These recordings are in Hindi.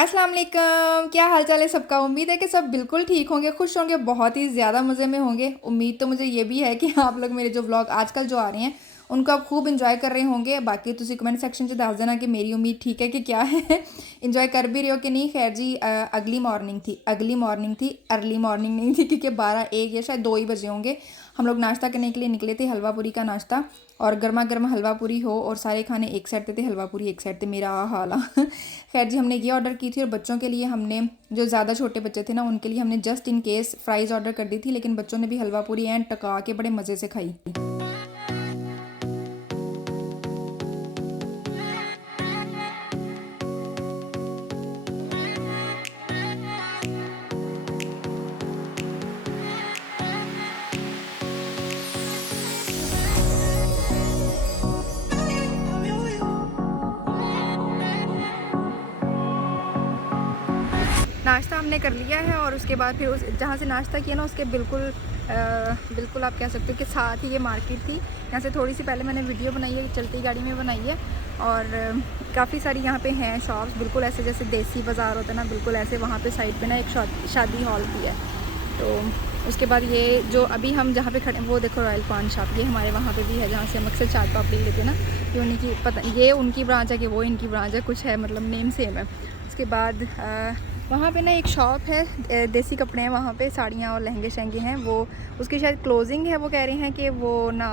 अस्सलाम वालेकुम, क्या हाल चाल है सबका। उम्मीद है कि सब बिल्कुल ठीक होंगे, खुश होंगे, बहुत ही ज़्यादा मज़े में होंगे। उम्मीद तो मुझे ये भी है कि आप लोग मेरे जो व्लॉग आजकल जो आ रहे हैं उनको आप खूब इंजॉय कर रहे होंगे। बाकी तुसी कमेंट सेक्शन 'ਚ दस देना कि मेरी उम्मीद ठीक है कि क्या है इंजॉय कर भी रहे हो कि नहीं। खैर जी, अगली मॉर्निंग थी, अर्ली मॉर्निंग नहीं थी, क्योंकि 12 1 या शायद 2 ही बजे होंगे। हम लोग नाश्ता करने के लिए निकले थे, हलवा पूरी का नाश्ता। और गर्मा गर्म हलवा पूरी हो और सारे खाने एक साइड पे थे, हलवा पूरी एक साइड पे, मेरा हाल आ खैर जी, हमने ये ऑर्डर की थी और बच्चों के लिए हमने, जो ज़्यादा छोटे बच्चे थे ना, उनके लिए हमने just in case fries order कर दी थी। लेकिन बच्चों ने भी हलवा पूरी एंड टका के बड़े मज़े से खाई। नाश्ता हमने कर लिया है और उसके बाद फिर उस जहाँ से नाश्ता किया ना, उसके बिल्कुल आप कह सकते हो कि साथ ही ये मार्केट थी। यहाँ से थोड़ी सी पहले मैंने वीडियो बनाई है, चलती गाड़ी में बनाई है। और काफ़ी सारी यहाँ पे हैं शॉप्स, बिल्कुल ऐसे जैसे देसी बाज़ार होता है ना, बिल्कुल ऐसे। वहाँ पे साइड पे ना एक शादी हॉल भी है। तो उसके बाद ये जो अभी हम जहाँ पे खड़े, वो देखो रॉयल पान शॉप, ये हमारे वहाँ पे भी है, जहाँ से हम अक्सर चाट पापड़ी लेते हैं ना। ये उन्हीं की, पता ये उनकी ब्रांच है कि वो इनकी ब्रांच है, कुछ है मतलब नेम सेम है। उसके बाद वहाँ पे ना एक शॉप है, देसी कपड़े हैं वहाँ पे, साड़ियाँ और लहंगे शहंगे हैं। वो उसकी शायद क्लोजिंग है, वो कह रहे हैं कि वो ना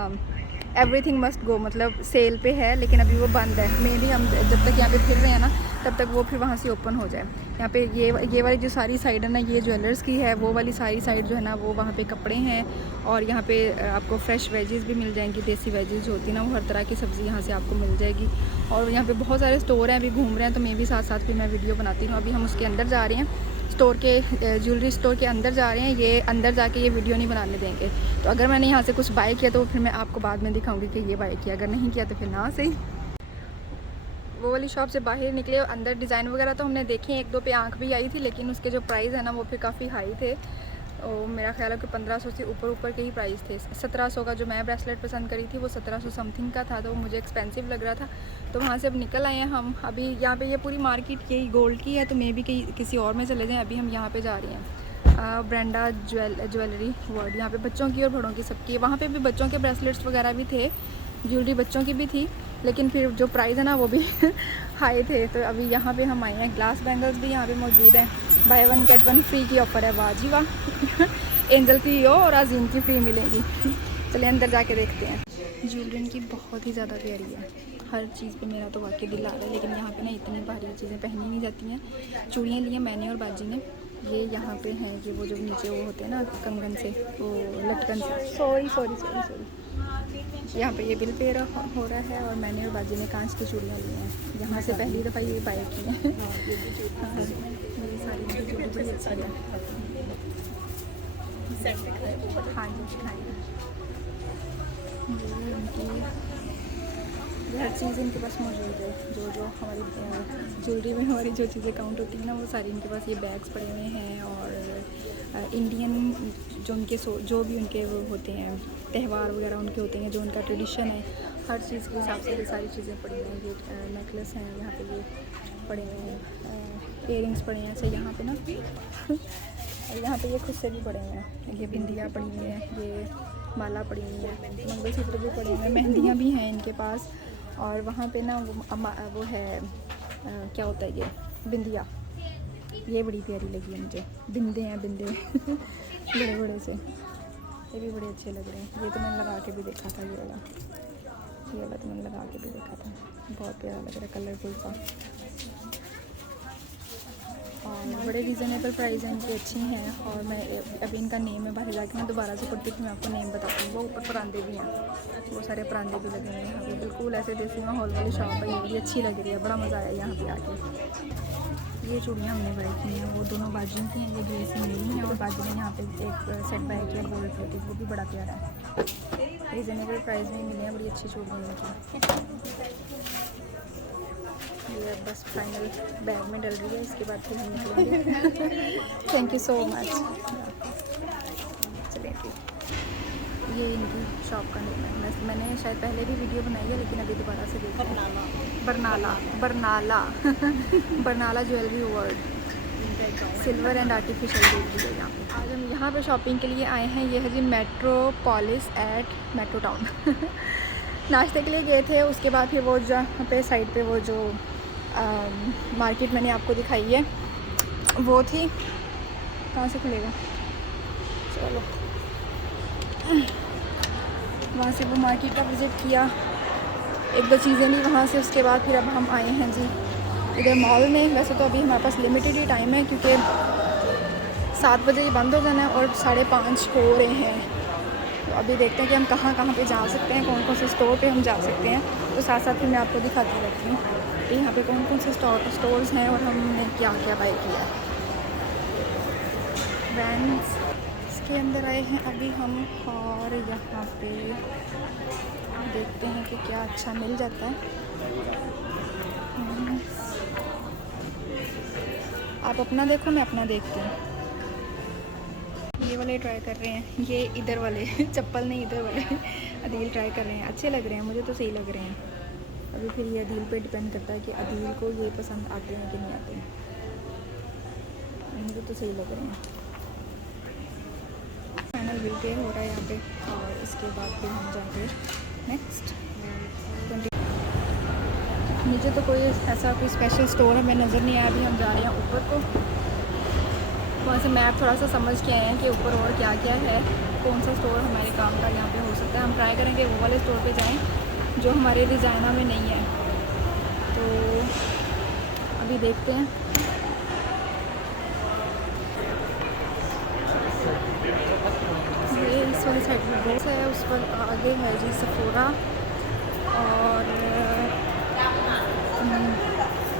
एवरीथिंग मस्ट गो, मतलब सेल पे है, लेकिन अभी वो बंद है। मे भी हम जब तक यहाँ पे फिर रहे हैं ना, तब तक वो फिर वहाँ से ओपन हो जाए। यहाँ पे ये वाली जो सारी साइड है ना, ये ज्वेलर्स की है। वो वाली सारी साइड जो है ना, वो वहाँ पे कपड़े हैं। और यहाँ पे आपको फ्रेश वेजेस भी मिल जाएंगी, देसी वेजेस जो होती है ना, वो हर तरह की सब्ज़ी यहाँ से आपको मिल जाएगी। और यहाँ पे बहुत सारे स्टोर हैं, अभी घूम रहे हैं, तो मैं भी साथ साथ फिर मैं वीडियो बनाती हूँ। अभी हम उसके अंदर जा रहे हैं, स्टोर के ज्वेलरी स्टोर के अंदर जा रहे हैं। ये अंदर जाके ये वीडियो नहीं बनाने देंगे। तो अगर मैंने यहाँ से कुछ बाय किया तो फिर मैं आपको बाद में दिखाऊंगी कि ये बाय किया, अगर नहीं किया तो फिर ना सही। वो वाली शॉप से बाहर निकले, अंदर डिज़ाइन वगैरह तो हमने देखे, एक दो पे आंख भी आई थी, लेकिन उसके जो प्राइस है ना, वो फिर काफ़ी हाई थे। और मेरा ख्याल है कि 1500 से ऊपर के ही प्राइस थे। 1700 का जो मैं ब्रेसलेट पसंद करी थी, वो 1700 समथिंग का था, तो मुझे एक्सपेंसिव लग रहा था। तो वहाँ से अब निकल आए हैं हम। अभी यहाँ पे ये पूरी मार्केट यही गोल्ड की है, तो मे भी किसी और में चले जाएँ। अभी हम यहाँ पे जा रहे हैं ब्रांडा ज्वेलरी वर्ल्ड। यहाँ पे बच्चों की और बड़ों की सबकी, वहाँ पे भी बच्चों के ब्रेसलेट्स वगैरह भी थे, ज्वेलरी बच्चों की भी थी, लेकिन फिर जो प्राइस है ना, वो भी हाई थे। तो अभी यहाँ पे हम आए हैं। ग्लास बैंगल्स भी यहाँ पे मौजूद हैं, by one get one free की ऑफ़र है। वाह जी वाह एंजल की हो और आजीम की फ्री मिलेगी चलिए अंदर जाके देखते हैं। ज्वेलरी इनकी बहुत ही ज़्यादा प्यारी है, हर चीज़ पे मेरा तो वाकई दिल आ रहा है। लेकिन यहाँ पे ना इतनी भारी चीज़ें पहनी नहीं जाती हैं। चूड़ियाँ ली हैं मैंने और बाजी ने। ये यहाँ पे हैं कि वो जो नीचे वो होते हैं ना कंगन से, वो लटकन से, सॉरी यहाँ पे ये बिल पे हो रहा है। और मैंने और बाजी ने कांच की चूड़ियाँ ली हैं, यहाँ से पहली दफ़ा ये बाय की हैं। हाँ, ये सारी की चूड़ी बड़ी अच्छी है। हाँ जी, दिखाइए। ये उनकी हर चीज़ इनके पास मौजूद है। जो हमारी ज्वेलरी में हमारी जो चीज़ें काउंट होती हैं ना, वो सारी इनके पास। ये बैग्स पड़े हुए हैं। और इंडियन जो उनके जो भी उनके वो होते हैं, त्यौहार वगैरह उनके होते हैं, जो उनका ट्रेडिशन है, हर चीज़ के हिसाब से ये सारी चीज़ें पड़ी हुई हैं। ये नेकलेस हैं, यहाँ पे ये पड़े हुए हैं, इयरिंग्स पड़े हैं ऐसे यहाँ पे ना और यहाँ पे ये खुद से भी पड़े हुए हैं। ये बिंदियाँ पड़ी हुई हैं, ये माला पड़ी हुई है, मंगलसूत्र भी पड़े हुए हैं, मेहंदियाँ भी हैं इनके पास। और वहाँ पे ना वो है क्या होता है, ये बिंदिया, ये बड़ी प्यारी लगी है मुझे। बिंदे हैं बड़े बड़े से, ये भी बड़े अच्छे लग रहे हैं। ये तो मैंने लगा के भी देखा था, ये वाला तो मैंने लगा के भी देखा था, बहुत प्यारा लग रहा है, कलरफुल सा। और बड़े रीज़नेबल प्राइस हैं इनकी, अच्छी हैं। और मैं अभी इनका नेम है, बाहर जाके मैं दोबारा से पढ़ती थी, मैं आपको नेम बताती हूँ। वो ऊपर परांदे भी हैं, वो सारे परांदे भी लगे हुए हैं यहाँ पे। बिल्कुल ऐसे देसी माहौल वाली शॉप है, ये भी अच्छी लग रही है, बड़ा मज़ा आया यहाँ पे आके। ये चूड़ियाँ हमने बाय की हैं, वो दोनों बाजियों की हैं, ये जैसी मेरी हैं। और बाजी ने यहाँ पे एक सेट बाय किया गोल्ड प्लेटेड, वो भी बड़ा प्यारा है। रीज़नेबल प्राइस में मिले हैं, बड़ी अच्छी चूड़ियाँ इनकी। ये बस फाइनल बैग में डल रही है, इसके बाद फिर हम निकलेंगे। Thank you so much. चलिए ठीक। ये इनकी शॉप का नेम है। मैंने शायद पहले भी वीडियो बनाई है, लेकिन अभी दोबारा से देखते हैं। Barnala Barnala jewellery world, silver and artificial jewellery है यहाँ पे। आज हम यहाँ पे शॉपिंग के लिए आए हैं। ये है जी मेट्रोपोलिस एट मेट्रो टाउन। नाश्ते के लिए गए थे, उसके बाद फिर वो जहाँ पे साइड पे वो जो मार्केट मैंने आपको दिखाई है वो थी। कहाँ से खुलेगा, चलो वहाँ से वो मार्केट का विज़िट किया, एक दो चीज़ें ली वहाँ से। उसके बाद फिर अब हम आए हैं जी इधर मॉल में। वैसे तो अभी हमारे पास लिमिटेड ही टाइम है, क्योंकि 7 बजे ही बंद हो जाना है और 5:30 हो रहे हैं। तो अभी देखते हैं कि हम कहाँ कहाँ पे जा सकते हैं, कौन कौन से स्टोर पे हम जा सकते हैं। तो साथ साथ फिर मैं आपको दिखाती रहती हूँ कि यहाँ पे कौन कौन से स्टोर्स हैं और हमने क्या क्या बाई किया। वैंस के अंदर आए हैं अभी हम, और यहाँ पे देखते हैं कि क्या अच्छा मिल जाता है। आप अपना देखो, मैं अपना देखती हूँ। ये वाले ट्राई कर रहे हैं, ये इधर वाले चप्पल नहीं, इधर वाले अदील ट्राई कर रहे हैं। अच्छे लग रहे हैं, मुझे तो सही लग रहे हैं। अभी फिर ये अदील पे डिपेंड करता है कि अदील को ये पसंद आते हैं कि नहीं आते हैं। मुझे तो सही लग रहे हैं। फाइनल बिल पे हो रहा है यहाँ पे, और इसके बाद फिर हम जाएंगे नेक्स्ट। नीचे तो कोई ऐसा कोई स्पेशल स्टोर हमें नज़र नहीं आया। अभी हम जा रहे हैं ऊपर को, वहाँ से मैप थोड़ा सा समझ के आए हैं कि ऊपर और क्या क्या है, कौन सा स्टोर हमारे काम का यहाँ पे हो सकता है। हम ट्राई करेंगे वो वाले स्टोर पे जाएं जो हमारे डिज़ाइना में नहीं है। तो अभी देखते हैं। ये इस वाली साइड में बहुत है, उस पर आगे है जी सफोरा, और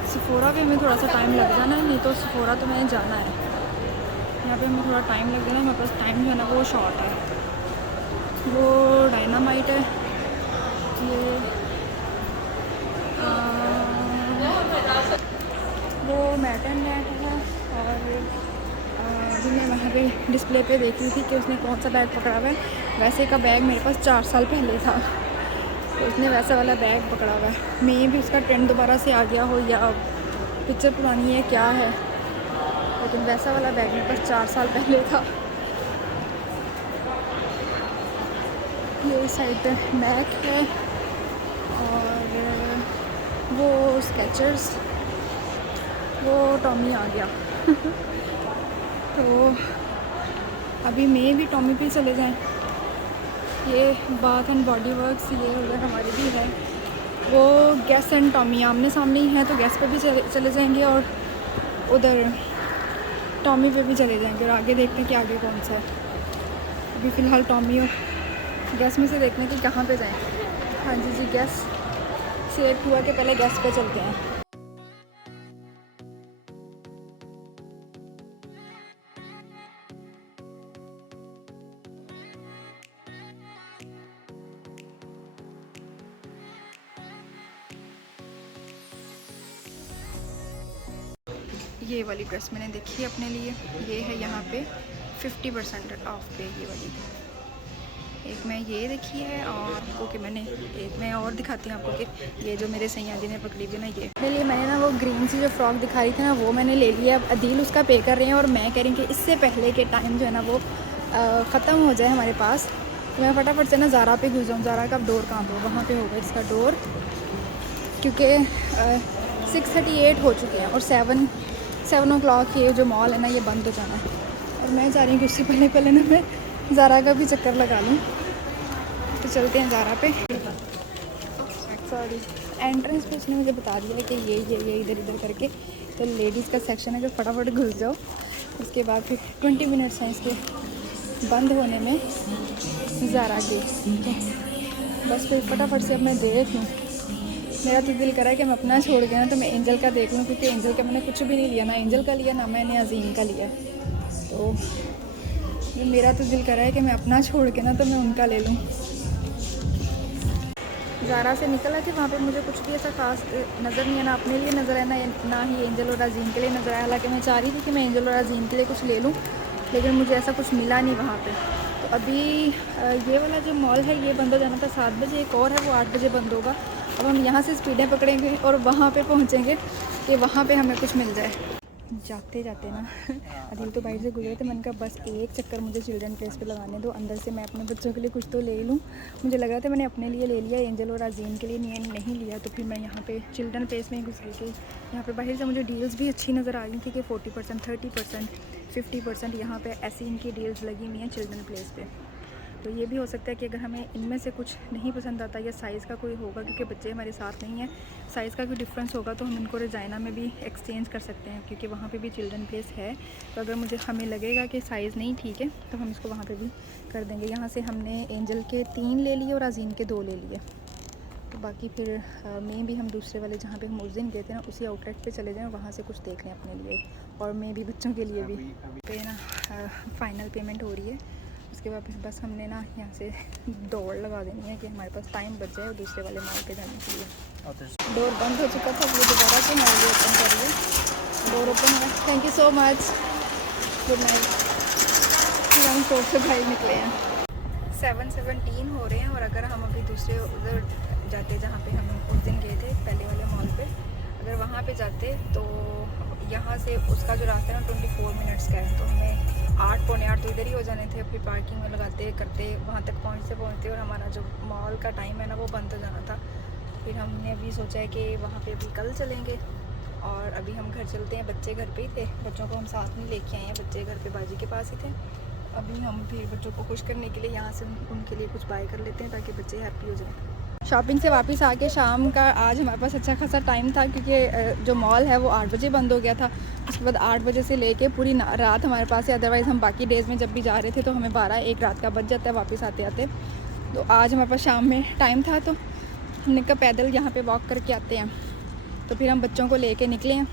सफोरा पे हमें थोड़ा सा टाइम लग जाना है, नहीं तो सफोरा तो मैंने जाना है। यहाँ पे हमें थोड़ा टाइम लग जाना है, हमारे पास टाइम जो है ना वो शॉर्ट है। वो डायनामाइट है, ये वो मैटन नेट है। और अभी मैं वहाँ पे डिस्प्ले पे देख रही थी कि उसने कौन सा बैग पकड़ा हुआ है। वैसे का बैग मेरे पास 4 साल पहले था, तो उसने वैसा वाला बैग पकड़ा हुआ है। मे भी उसका ट्रेंड दोबारा से आ गया हो या पिक्चर पुरानी है क्या है, लेकिन वैसा वाला बैग मेरे पास 4 साल पहले था। ये साइड पे मैक है, और वो स्केचर्स, वो टॉमी आ गया। तो अभी मैं भी टॉमी पे चले जाएं। ये बाथ एंड बॉडी वर्क्स ये उधर हमारे भी है। वो गैस एंड टॉमी आमने सामने ही है, तो गैस पे भी चले जाएंगे और उधर टॉमी पे भी चले जाएंगे। और आगे देखते हैं कि आगे कौन सा है। अभी फ़िलहाल टॉमी और गैस में से देखते हैं कि कहाँ पे जाएं। हाँ जी जी, गैस सिलेक्ट हुआ कि पहले गैस पे चलते हैं। ये वाली ड्रेस मैंने देखी है अपने लिए। ये है यहाँ पे 50% ऑफ पे, ये वाली। एक मैं ये देखी है, और आपको कि मैंने एक मैं और दिखाती हूँ आपको कि ये जो मेरे सैया जी ने पकड़ी हुई ना, ये मेरे लिए मैंने ना वो ग्रीन सी जो फ्रॉक दिखा रही थी ना, वो मैंने ले लिया। अब अदील उसका पे कर रहे हैं, और मैं कह रही हूँ कि इससे पहले के टाइम जो है ना वो ख़त्म हो जाए हमारे पास, तो मैं फटाफट से ना ज़ारा पे घुस जाऊँ। ज़ारा का डोर कहाँ पे, वहाँ पे होगा इसका डोर, क्योंकि 6:38 हो चुके हैं और 7 o'clock ये जो मॉल है ना ये बंद हो जाना है। और मैं चाह रही हूँ कि उससे पहले पहले ना मैं ज़ारा का भी चक्कर लगा लूँ। तो चलते हैं ज़ारा पे। सॉरी, एंट्रेंस पे उसने मुझे बता दिया है कि ये इधर इधर करके, तो लेडीज़ का सेक्शन है, कि फटाफट घुस जाओ। उसके बाद फिर 20 मिनट्स हैं इसके बंद होने में ज़ारा के, तो बस फिर फटाफट से अब मैं देख लूँ। मेरा तो दिल करा है कि मैं अपना छोड़ के ना तो मैं एंजल का देख लूँ, क्योंकि एंजल का मैंने कुछ भी नहीं लिया, ना एंजल का लिया ना मैंने अजीम का लिया। तो मेरा तो दिल करा है कि मैं अपना छोड़ के ना तो मैं उनका ले लूँ। ज़ारा से निकला कि वहाँ पे मुझे कुछ भी ऐसा खास नज़र नहीं है, ना अपने लिए नज़र है ना ही एंजल और अजीम के लिए नज़र आया। हालांकि मैं चाह रही थी कि मैं एंजल और अजीम के लिए कुछ ले लूँ, लेकिन मुझे ऐसा कुछ मिला नहीं वहाँ पे। तो अभी ये वाला जो मॉल है ये बंद हो जाना था 7 बजे, एक और है वो 8 बजे बंद होगा। अब हम यहाँ से स्पीडें पकड़ेंगे और वहाँ पे पहुँचेंगे कि वहाँ पे हमें कुछ मिल जाए। जाते जाते ना अदिल तो बाइक से गुजरे थे, मैंने कहा बस एक चक्कर मुझे चिल्ड्रन प्लेस पे लगाने दो, अंदर से मैं अपने बच्चों के लिए कुछ तो ले लूँ। मुझे लग रहा था मैंने अपने लिए ले लिया, एंजल और आजीम के लिए नहीं लिया। तो फिर मैं यहाँ पे चिल्ड्रन प्लेस में घुस गई थी। यहाँ पे बाहर से मुझे डील्स भी अच्छी नज़र आ रही थी कि 40%, 30%, 50% यहाँ पर ऐसी इनकी डील्स लगी हुई हैं चिल्ड्रन प्लेस पर। तो ये भी हो सकता है कि अगर हमें इनमें से कुछ नहीं पसंद आता या साइज़ का कोई होगा, क्योंकि बच्चे हमारे साथ नहीं हैं, साइज़ का कोई डिफरेंस होगा तो हम इनको रजाइना में भी एक्सचेंज कर सकते हैं, क्योंकि वहाँ पे भी चिल्ड्रन प्लेस है। तो अगर हमें लगेगा कि साइज़ नहीं ठीक है तो हम इसको वहाँ पे भी कर देंगे। यहाँ से हमने एंजल के 3 ले लिए और अजीम के 2 ले लिए। तो बाकी फिर मैं भी हम दूसरे वाले जहाँ पे हम उस दिन गए थे ना उसी आउटलेट पे चले जाएँ, वहाँ से कुछ देख लें अपने लिए और मैं भी बच्चों के लिए भी। पे ना फ़ाइनल पेमेंट हो रही है, उसके बाद फिर बस हमने ना यहाँ से दौड़ लगा देनी है कि हमारे पास टाइम बच जाए दूसरे वाले मॉल पे जाने के लिए। डोर बंद हो चुका था, वो दोबारा से हमारे लिए ओपन कर रही है। डोर ओपन हुआ, thank you so much, good night. फिर हम शॉप से बाहर निकले हैं। 7:17 हो रहे हैं और अगर हम अभी दूसरे उधर जाते जहाँ पे हम उस दिन गए थे पहले वाले मॉल पे, अगर वहाँ पे जाते तो यहाँ से उसका जो रास्ता है ना 24 मिनट्स का है, तो हमें 8 पौने 8 तो इधर ही हो जाने थे। फिर पार्किंग में लगाते करते वहाँ तक पहुँचते और हमारा जो मॉल का टाइम है ना वो बंद हो जाना था। फिर हमने अभी सोचा है कि वहाँ पे अभी कल चलेंगे और अभी हम घर चलते हैं। बच्चे घर पे ही थे, बच्चों को हम साथ नहीं लेके आए हैं, बच्चे घर पे बाजी के पास ही थे। अभी हम फिर बच्चों को खुश करने के लिए यहाँ से उनके लिए कुछ बाय कर लेते हैं ताकि बच्चे हैप्पी हो जाएं। शॉपिंग से वापस आके शाम का आज हमारे पास अच्छा खासा टाइम था, क्योंकि जो मॉल है वो 8 बजे बंद हो गया था। उसके बाद 8 बजे से लेके पूरी रात हमारे पास है, अदरवाइज़ हम बाकी डेज़ में जब भी जा रहे थे तो हमें 12-1 रात का बच जाता है वापस आते आते। तो आज हमारे पास शाम में टाइम था तो हमने कहा पैदल यहाँ पे वॉक करके आते हैं। तो फिर हम बच्चों को लेके निकले हैं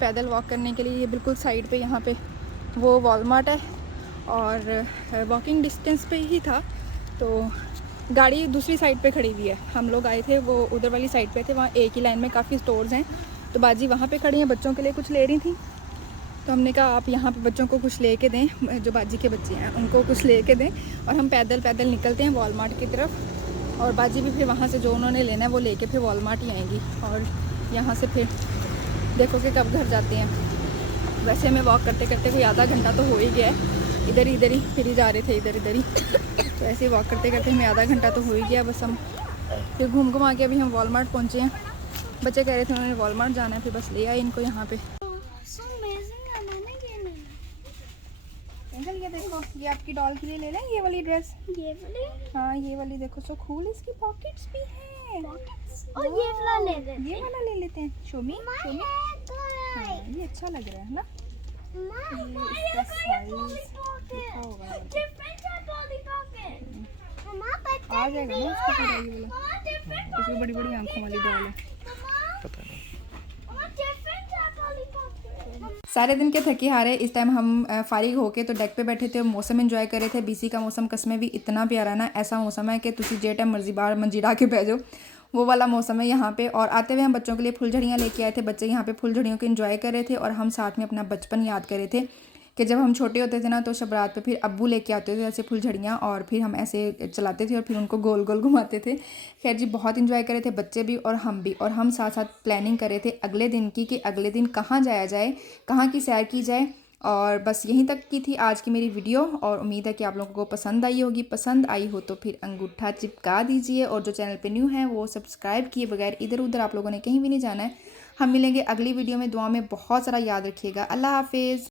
पैदल वॉक करने के लिए। ये बिल्कुल साइड पे यहाँ पे वो वॉलमार्ट है और वॉकिंग डिस्टेंस पे ही था। तो गाड़ी दूसरी साइड पे खड़ी हुई है, हम लोग आए थे वो उधर वाली साइड पे थे, वहाँ एक ही लाइन में काफ़ी स्टोर्स हैं। तो बाजी वहाँ पे खड़ी हैं, बच्चों के लिए कुछ ले रही थी। तो हमने कहा आप यहाँ पे बच्चों को कुछ लेके दें, जो बाजी के बच्चे हैं उनको कुछ लेके दें, और हम पैदल पैदल निकलते हैं वॉलमार्ट की तरफ। और बाजी भी फिर वहाँ से जो उन्होंने लेना है वो लेके फिर वॉलमार्ट ही आएंगी और यहाँ से फिर देखो कि कब घर जाते हैं। वैसे हमें वॉक करते करते कोई आधा घंटा तो हो ही गया है, इधर ही फिर ही जा रहे थे इधर ही। तो ऐसे ही वॉक करते करते हमें आधा घंटा तो हो ही गया। बस हम फिर घूम आके अभी हम वॉलमार्ट पहुँचे हैं। बच्चे कह रहे थे उन्होंने वॉलमार्ट जाना है, फिर बस ले आए इनको यहाँ पे। ये देखो, ये आपकी डॉल के लिए ले लें ये वाली ड्रेस। ये वाली? हाँ ये वाली देखो, सो कूल, इसकी पॉकेट्स भी हैं। और ये वाला ले लेते हैं। ये वाला ले लेते हैं। शोमी हाँ ये अच्छा लग रहा है ना। इसका साइज लिखा होगा आ जाएगा ना उसका पूरा ये वाला। इसमें बड़ी बड़ी आंखों वाली डॉल है। पता नहीं। सारे दिन के थके हारे इस टाइम हम फारिग होके तो डेक पे बैठे थे और मौसम एंजॉय कर रहे थे। बीसी का मौसम कसमें भी इतना प्यारा ना, ऐसा मौसम है कि तुसी जे टाइम मर्जी बाहर मंजी डा के बह जाओ, वो वाला मौसम है यहाँ पे। और आते हुए हम बच्चों के लिए फुलझड़ियाँ लेके आए थे। बच्चे यहाँ पे फुलझड़ियों को एंजॉय कर रहे थे और हम साथ में अपना बचपन याद कर रहे थे कि जब हम छोटे होते थे ना तो शबरात पे फिर अब्बू लेके आते थे ऐसे फुलझड़ियाँ और फिर हम ऐसे चलाते थे और फिर उनको गोल गोल घुमाते थे। खैर जी बहुत इंजॉय करे थे बच्चे भी और हम भी, और हम साथ साथ प्लानिंग कर रहे थे अगले दिन की कि अगले दिन कहाँ जाया जाए, कहाँ की सैर की जाए। और बस यहीं तक की थी आज की मेरी वीडियो और उम्मीद है कि आप लोगों को पसंद आई होगी। पसंद आई हो तो फिर अंगूठा चिपका दीजिए और जो चैनल पे न्यू है वो सब्सक्राइब किए बगैर इधर उधर आप लोगों ने कहीं भी नहीं जाना है। हम मिलेंगे अगली वीडियो में। दुआ में बहुत सारा याद रखिएगा। अल्लाह हाफिज़।